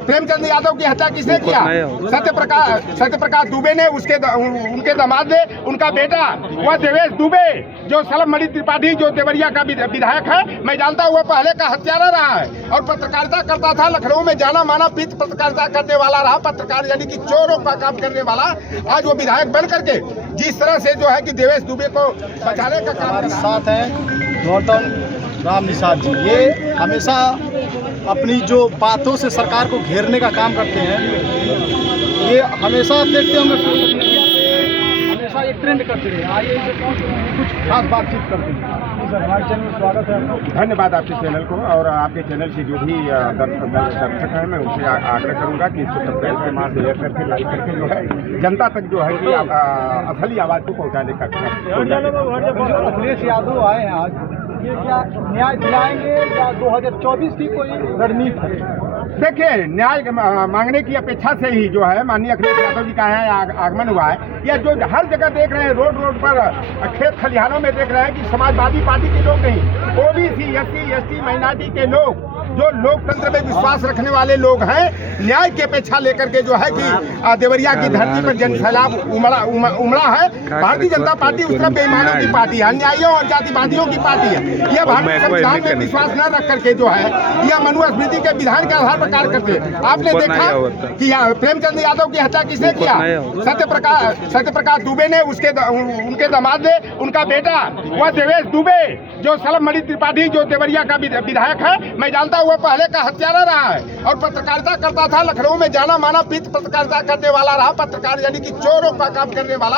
प्रेमचंद यादव की हत्या किसने किया? सत्यप्रकाश दुबे ने, उनके दामाद ने, उनका बेटा वह देवेश दुबे जो सलमणि त्रिपाठी जो देवरिया का विधायक है, मैं जानता हूँ, वह पहले का हत्यारा रहा है और पत्रकारिता करता था। लखनऊ में जाना माना पीठ पत्रकारिता करने वाला रहा, पत्रकार यानी कि चोरों का काम करने वाला। आज वो विधायक बन करके जिस तरह से जो है कि देवेश दुबे को बचाने का काम हमारे साथ है गौतम राम निषाद जी। ये हमेशा अपनी जो बातों से सरकार को घेरने का काम करते हैं। ये हमेशा आप देखते होंगे हमेशा एक ट्रेंड करते रहे। आइए कुछ खास बातचीत करते हैं। सर, हमारे चैनल में स्वागत है आपका। धन्यवाद आपके चैनल को, और आपके चैनल के जो भी दर्शक हैं, मैं उनसे आग्रह करूंगा कि इसको सब्सक्राइब के माध्यम से शेयर करके, लाइक करके जो है जनता तक जो है कि असली आवाज़ को पहुंचाने का काम। अखिलेश यादव आए हैं आज, ये क्या न्याय दिलाएंगे या 2024 की कोई रणनीति है? देखिए, न्याय मांगने की अपेक्षा से ही जो है माननीय अखिलेश यादव जी का है आगमन हुआ है। या जो हर जगह देख रहे हैं, रोड पर, खेत खलिहानों में देख रहे हैं कि समाजवादी पार्टी के लोग नहीं, ओबीसी, एससी, एसटी, माइनॉरिटी के लोग, जो लोकतंत्र में विश्वास रखने वाले लोग हैं, न्याय की अपेक्षा लेकर के जो है कि देवरिया की धरती पर जन सैलाब उमड़ा है। भारतीय जनता पार्टी उस तरह बेईमानों की पार्टी है, अन्यायियों और जातिवादियों की पार्टी है। यह भारतीय संविधान में विश्वास न रख करके जो है यह मनुस्मृति के विधान के आधार पर कार्य करते हैं। आपने देखा कि प्रेमचंद यादव की हत्या किसने किया? सत्यप्रकाश दुबे ने, उनके दामाद ने, उनका बेटा वह देवेश दुबे जो सलमणि त्रिपाठी जो देवरिया का विधायक है, मैं जानता हूँ, वह पहले का हत्यारा रहा है और पत्रकारिता करता था। लखनऊ में जाना माना पीठ पत्रकारिता करने वाला रहा, पत्रकार यानी कि चोरों का काम करने वाला।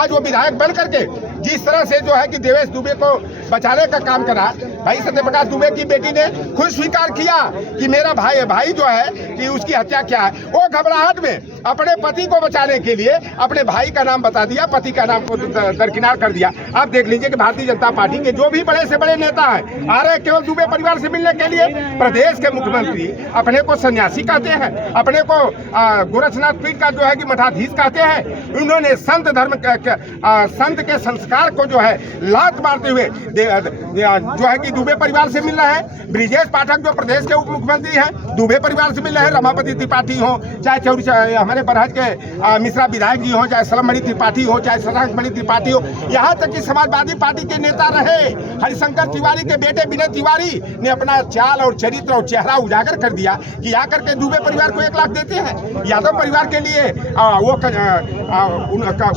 आज वो विधायक बन करके जिस तरह से जो है कि देवेश दुबे को बचाने का काम करा। भाई सत्यप्रकाश दुबे की बेटी ने खुद स्वीकार किया कि मेरा भाई जो है कि उसकी हत्या क्या है। वो घबराहट में अपने पति को बचाने के लिए अपने भाई का नाम बता दिया, पति का नाम को दरकिनार कर दिया। आप देख लीजिए कि भारतीय जनता पार्टी के जो भी बड़े से बड़े नेता हैं आ रहे केवल दुबे परिवार से मिलने के लिए। प्रदेश के मुख्यमंत्री अपने को सन्यासी कहते हैं, अपने को गोरखनाथ पीठ का जो है कि मठाधीश कहते हैं। उन्होंने संत के संस्कार को जो है लात मारते हुए जो है कि दुबे परिवार से मिल रहे हैं। ब्रिजेश पाठक जो प्रदेश के उप मुख्यमंत्री हैं, दुबे परिवार से मिल रहे हैं। रमापति त्रिपाठी हो, चाहे हमारे बरहज के मिश्रा विधायक जी हो, चाहे सलमणि त्रिपाठी हो, चाहे शशांकमणि त्रिपाठी हो, यहाँ तक कि समाजवादी पार्टी के नेता रहे हरिशंकर तिवारी के बेटे विनय तिवारी ने अपना चाल और चरित्र और चेहरा उजागर कर दिया कि आकर के दुबे परिवार को 1 लाख देते हैं। यादव परिवार के लिए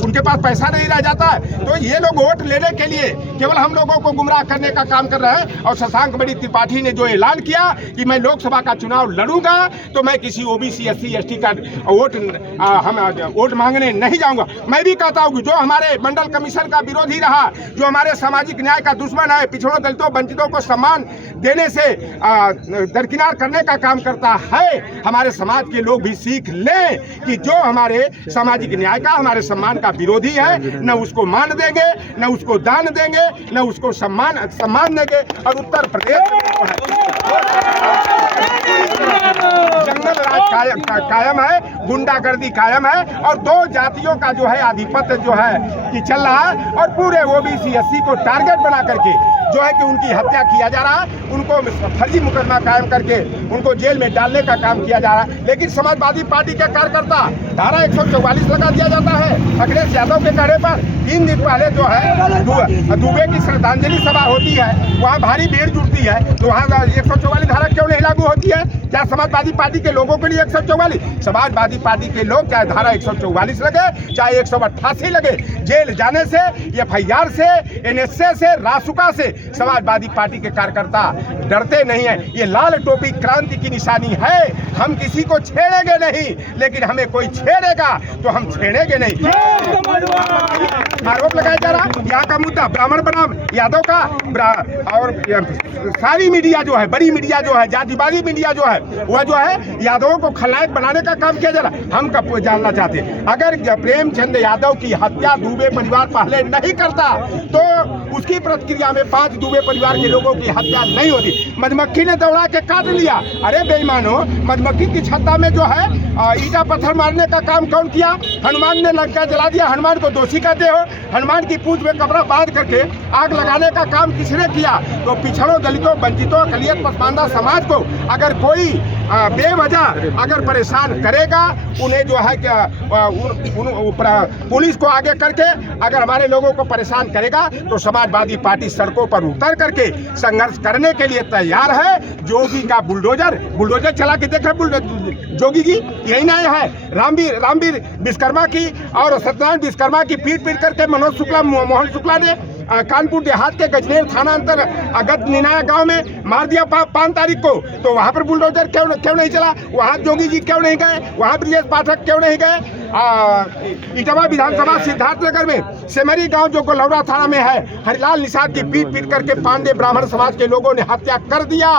उनके पास पैसा नहीं रह जाता। तो ये लोग वोट लेने के लिए केवल हम लोगों को गुमराह करने का काम कर रहे हैं। और शशांकमणि त्रिपाठी ने जो ऐलान किया कि मैं लोकसभा का चुनाव लड़ूंगा तो मैं किसी ओबीसी, एससी, एसटी का वोट मांगने नहीं जाऊंगा। मैं भी कहता हूँ कि जो हमारे मंडल कमीशन का विरोधी रहा, जो हमारे सामाजिक न्याय का दुश्मन है, पिछड़ों, दलितों, वंचितों को सम्मान देने से दरकिनार करने का काम करता है, हमारे समाज के लोग भी सीख लें कि जो हमारे सामाजिक न्याय का, हमारे सम्मान का विरोधी है, न उसको मान देंगे, न उसको दान देंगे, न उसको सम्मान देंगे। और उत्तर प्रदेश जंगल राज कायम है, गुंडागर्दी कायम है और 2 जातियों का जो है आधिपत्य जो है कि चल रहा है। और पूरे ओबीसी, एससी को टारगेट बना करके जो है कि उनकी हत्या किया जा रहा है, उनको फर्जी मुकदमा कायम करके उनको जेल में डालने का काम किया जा रहा है। लेकिन समाजवादी पार्टी के कार्यकर्ता धारा 144 लगा दिया जाता है अखिलेश यादव के कहने पर। 3 दिन पहले जो है दुबे की श्रद्धांजलि सभा होती है, वहाँ भारी भीड़ जुटती है, तो वहाँ 144 धारा क्यों नहीं लागू होती है? क्या समाजवादी पार्टी के लोगों के लिए 144? समाजवादी पार्टी के लोग चाहे धारा 144 लगे, चाहे 188 लगे, जेल जाने से, FIR से, NSA से, रासुका से समाजवादी पार्टी के कार्यकर्ता डरते नहीं है। ये लाल टोपी क्रांति की निशानी है। हम किसी को छेड़ेंगे नहीं, लेकिन हमें कोई छेड़ेगा तो हम छेड़ेंगे नहीं। आरोप लगाया जा रहा यहाँ का मुद्दा ब्राह्मण बनाम यादव का, और सारी मीडिया जो है, बड़ी मीडिया जो है, जातिवादी मीडिया जो है, वह जो है यादवों को खलनायक बनाने का काम किया जा रहा। हम कब जानना चाहते हैं, अगर प्रेमचंद यादव की हत्या दुबे परिवार पहले नहीं करता तो उसकी प्रतिक्रिया में 5 दुबे परिवार के लोगों की हत्या नहीं होती। मधुमक्खी ने दौड़ा के काट लिया। अरे बेईमानो, मधुमक्खी की छत्ता में जो है ईटा पत्थर मारने का काम कौन किया? हनुमान ने लंका जला दिया। हनुमान को दोषी कहते हो? हनुमान की पूंछ में कपड़ा बांध करके आग लगाने का काम किसने किया? तो पिछड़ों, दलितों, वंचितों, अकलियत पसमानदा समाज को अगर कोई बेवजह अगर परेशान करेगा, उन्हें जो है क्या पुलिस को आगे करके अगर हमारे लोगों को परेशान करेगा तो समाजवादी पार्टी सड़कों पर उतर करके संघर्ष करने के लिए तैयार है। जोगी का बुलडोजर चला के देखा, जोगी जी यही नहीं है, रामवीर विश्वकर्मा की और सत्यनारायण विश्वकर्मा की पीट करके मोहन शुक्ला ने कानपुर देहात के गजनेर थाना अंतर्गत निनाया गांव में मार दिया 5 तारीख को। तो वहां पर बुलडोजर क्यों नहीं चला? वहां जोगी जी क्यों नहीं गए? वहां ब्रजेश पाठक क्यों नहीं गए? इटावा विधानसभा सिद्धार्थनगर में सेमरी गांव जो गोलौरा थाना में है, हरिलाल निषाद की पीट करके पांडे ब्राह्मण समाज के लोगों ने हत्या कर दिया।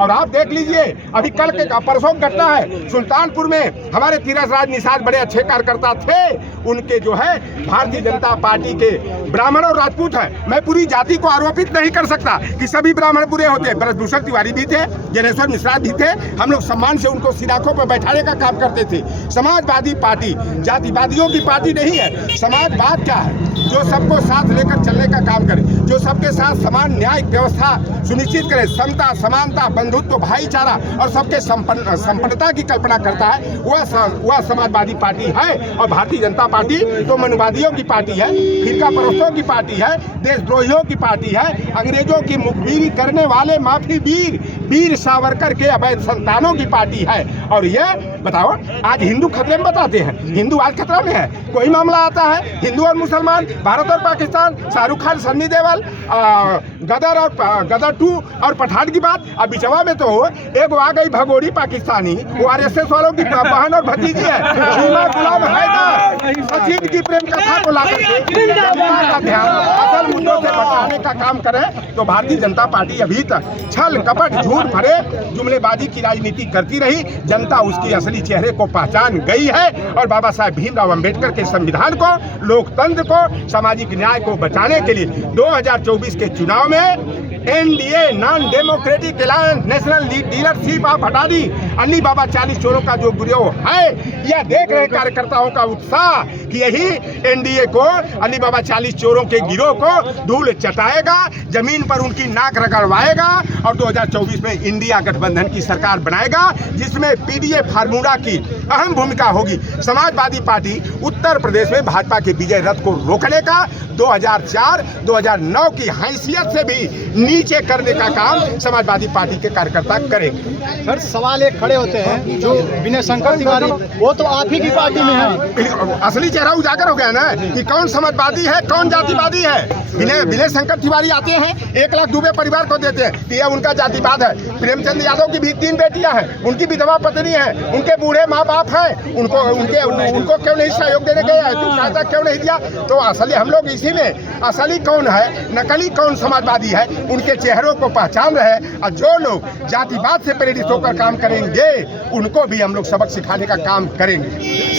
और आप देख लीजिए, अभी कल के परसों घटना है सुल्तानपुर में, हमारे तीरथ राज निषाद बड़े अच्छे कार्यकर्ता थे, उनके जो है भारतीय जनता पार्टी के ब्राह्मण और राजपूत है। मैं पूरी जाति को आरोपित नहीं कर सकता कि सभी ब्राह्मण बुरे होते। ब्रजभूषण तिवारी भी थे, जनेश्वर मिश्रा भी थे, हम लोग सम्मान से उनको सिराखों पर बैठाने का काम करते थे। समाजवादी पार्टी जातिवादियों की पार्टी नहीं है। समाजवाद क्या है? जो सबको साथ लेकर चलने का काम करे, जो सबके साथ समान न्याय व्यवस्था सुनिश्चित करे, समता, समानता, बंधुत्व, भाईचारा और सबके संपन्नता की कल्पना करता है, वह समाजवादी पार्टी है। और भारतीय जनता पार्टी तो मनुवादियों की पार्टी है, फिरका परस्तों की पार्टी है, देशद्रोहियों की पार्टी है, अंग्रेजों की मुखबिरी करने वाले माफी वीर सावरकर के अवैध संतानों की पार्टी है। और ये बताओ, आज हिंदू खतरे में बताते हैं, हिंदू आज खतरा में है। कोई मामला आता है हिंदू और मुसलमान, भारत और पाकिस्तान, शाहरुख खान, सन्नी देओल, गदर 2 और पठान की बात। अब बिचवा में तो एक आ गई भगोड़ी पाकिस्तानी, वो RSS वालों की बहन और भतीजी है, सीमा गुलाम हैदर, सचिन की प्रेम कथा को लाकर असल मुद्दों से बचाने का काम करे। तो भारतीय जनता पार्टी अभी तक छल कपट झूठ भरे जुमलेबाजी की राजनीति करती रही। जनता उसकी असली चेहरे को पहचान गई है और बाबा साहेब भीमराव अंबेडकर के संविधान को, लोकतंत्र को, सामाजिक न्याय को बचाने के लिए 2024 के चुनाव में NDA non democratic alliance national leadership of हटारी अली बाबा 40 चोरों का जो गिरोह है, यह देख रहे कार्यकर्ताओं का उत्साह कि यही NDA को, अली बाबा 40 चोरों के गिरोह को धूल चटाएगा, जमीन पर उनकी नाक रगड़वाएगा और 2024 में इंडिया गठबंधन की सरकार बनाएगा, जिसमें PDA फार्मूला की अहम भूमिका होगी। समाजवादी पार्टी उत्तर प्रदेश में भाजपा के विजय रथ को रोकने का 2004-2009 की हैसियत से भी नीचे करने का काम समाजवादी पार्टी के कार्यकर्ता करेंगे। सर, सवाल एक खड़े होते हैं, जो विनय शंकर तिवारी, वो तो आप ही की पार्टी में है। असली चेहरा उजागर हो गया ना कि कौन समाजवादी है, कौन जातिवादी है। विनय शंकर तिवारी आते हैं, 1 लाख दुबे परिवार को देते हैं कि यह उनका जातिवाद है। प्रेमचंद यादव की भी 3 बेटियां हैं, उनकी विधवा पत्नी है, उनके बूढ़े माँ बाप हैं, उनको क्यों नहीं सहयोग देने गए, सहायता क्यों नहीं दिया? तो असली हम लोग इसी में असली कौन है, नकली कौन समाजवादी है, उनके चेहरों को पहचान रहे। और जो लोग जातिवाद से प्रेरित होकर काम करेंगे, उनको भी हम लोग सबक सिखाने का काम करेंगे।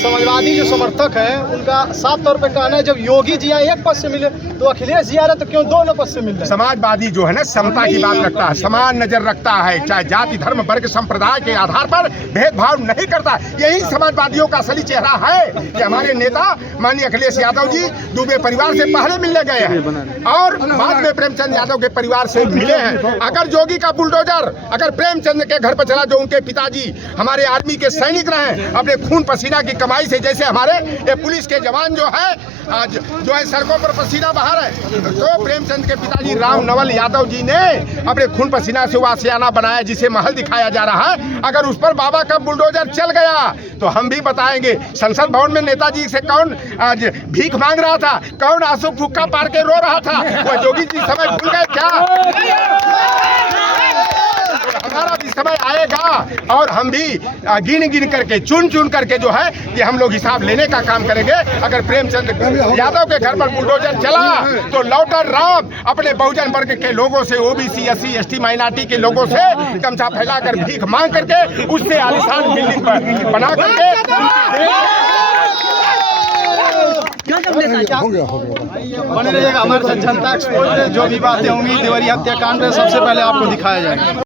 समाजवादी जो समर्थक है, उनका साफ तौर पर कहना है, जब योगी जी आए 1 पद से मिले तो अखिलेश जी आ रहे तो क्यों 2 पद से मिल रहे? समाजवादी जो है ना, समता की बात रखता है, समान नजर रखता है, चाहे जाति, धर्म, वर्ग, संप्रदाय के आधार पर भेदभाव नहीं करता। यही समाजवादियों का असली चेहरा है कि हमारे नेता माननीय अखिलेश यादव जी दुबे परिवार से पहले मिलने गए हैं और बाद में प्रेमचंद यादव के परिवार से मिले हैं। अगर जोगी का बुलडोजर अगर प्रेमचंद के घर पर चला, जो उनके पिताजी हमारे आर्मी के सैनिक रहे, अपने खून पसीना की कमाई से, जैसे हमारे ये पुलिस के जवान जो है आज जो है सड़कों पर पसीना बहा रहे, तो प्रेमचंद के पिताजी राम नवल यादव जी ने अपने खून पसीना से वो आशियाना बनाया जिसे महल दिखाया जा रहा है। अगर उस पर बाबा का बुलडोजर चल गया तो हम भी बताएंगे, संसद भवन में नेताजी से कौन आज भीख मांग रहा था, कौन आंसू फुक्का पार के रो रहा था, वो जोगी जी समय भूल गए क्या? हमारा भी समय आएगा और हम भी गिन करके, चुन करके जो है कि हम लोग हिसाब लेने का काम करेंगे। अगर प्रेमचंद यादव के घर पर बुलडोजर चला तो लौटर राम अपने बहुजन वर्ग के लोगों से, OBC, SC, ST माइनॉरिटी के लोगों से गमछा फैलाकर भीख मांग करके उससे आलिशान बिल्डिंग पर बना करके बने रहिएगा हमारे साथ जनता एक्सपोज में। जो भी बातें होंगी देवरिया हत्याकांड में सबसे पहले आपको दिखाया जाएगा।